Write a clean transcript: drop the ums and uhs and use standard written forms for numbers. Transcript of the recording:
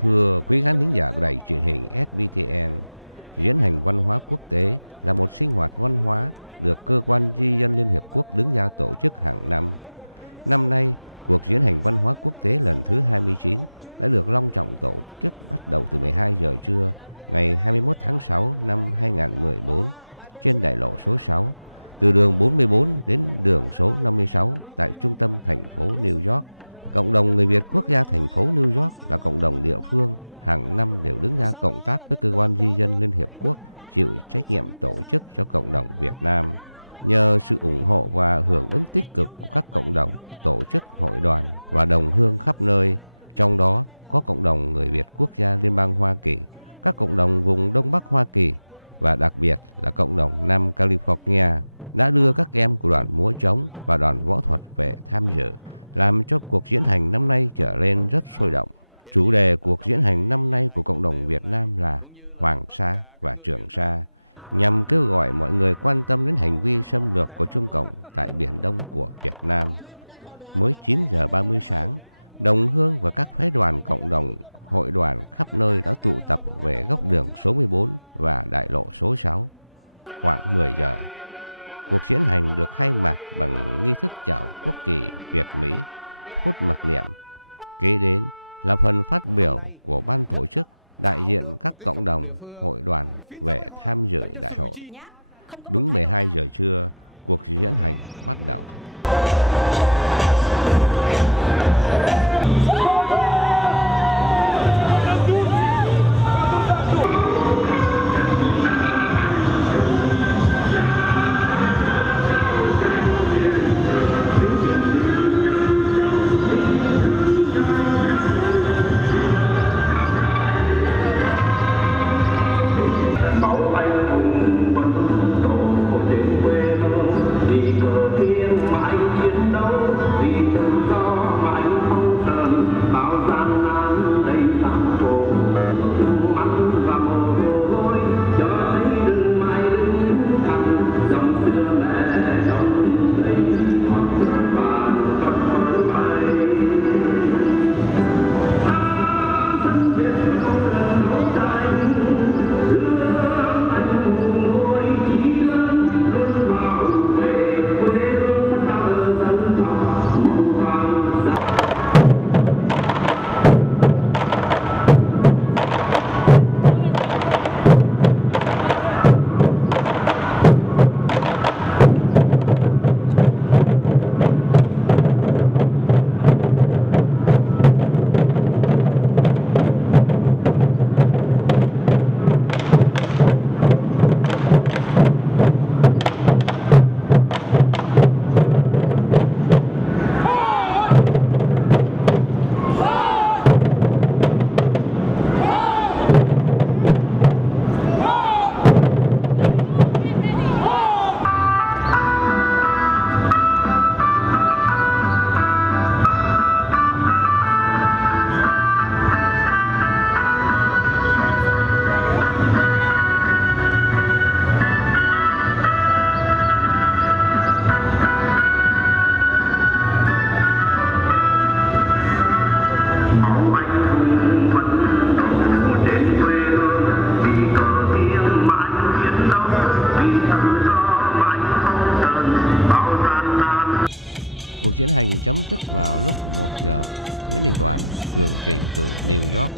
Thưa quý khán thính giả của đài truyền hình SBTN, Diễn hành văn hóa quốc tế là một sinh hoạt văn hóa được Cơ quan Di dân Liên Hiệp Quốc đứng ra tổ chức hàng năm. Năm nay, cuộc diễn hành văn hóa quốc tế lần thứ 29 đã được long trọng tổ chức bắt đầu từ 12 giờ trưa ngày 21 tháng 6 năm 2014 trên đại lộ số 6, từ đường 44 đến đường số 56 tại trung tâm thành phố New York. Cộng đồng người Việt quốc gia thành phố New York là cộng đồng địa phương hàng năm đều đứng ra cộng tác với Cơ quan Di dân Liên Hiệp Quốc chịu trách nhiệm tổ chức cho cộng đồng Việt Nam. Nhờ sự ủng hộ và hưởng ứng tích cực của các cộng đồng, tổ chức, hội đoàn và đồng hương khắp nơi, trong đó có cộng đồng người Việt quốc gia Liên bang Hoa Kỳ, các cộng đồng vùng Đông Bắc Hoa Kỳ và đặc biệt là cộng đồng Nam California đã đưa các em của đoàn múa trống và đoàn võ thuật về tham dự, làm cho cuộc diễn hành năm nay trở nên rất sôi động. Chủ đề cuộc diễn hành năm nay của cộng đồng Việt Nam là Hoàng Sa và Trường Sa, nhằm kêu gọi mọi người quan tâm đến hành vi xâm lược của Trung Cộng tại Biển Đông của Việt Nam. Mới 9 giờ 30 sáng, đồng hương và các phái đoàn cộng đồng, hội đoàn khắp nơi đã tụ tập về góc đường số 14 và đại lộ số 6. Khoảng 10 giờ, cuộc diễn hành được khai mạc bằng nghi thức chào quốc kỳ Việt-Mỹ, phút mặc niệm. Kế đến là phần phát biểu của ban tổ chức, đại diện các cộng đồng, hội đoàn về tham dự đại hội. Đúng 12 giờ trưa, cuộc diễn hành bắt đầu. Cuộc diễn hành chấm dứt vào lúc 1 giờ. Nguyễn Đình Toàn, tường trình từ New York.